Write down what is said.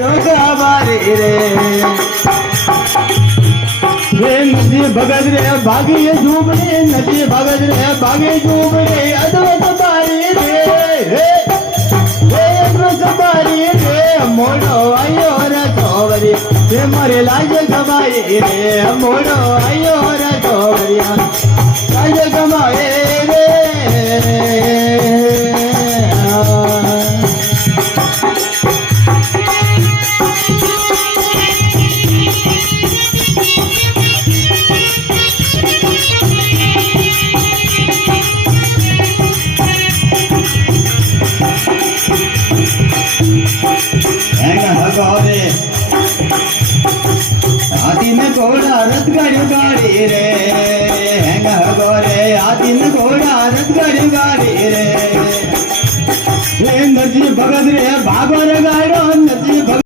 रोगावारी रे नदी भगत रे भागी झूमरे नदी भगत रे भागी झूमरे अद्वैत बारी रे अद्वैत बारी रे मोड़ो आयो रे चौवरी रे मारे लाज गवाए रे मोड़ो आयो रे चौवरी लाज गवाए रे हाथी न घोड़ा रथ गाड़ी रे हैंगा गोरे हाथी न घोड़ा रथ गाड़ी रे नरसिंह भगत रे भागो रे गाड़ो नरसिंह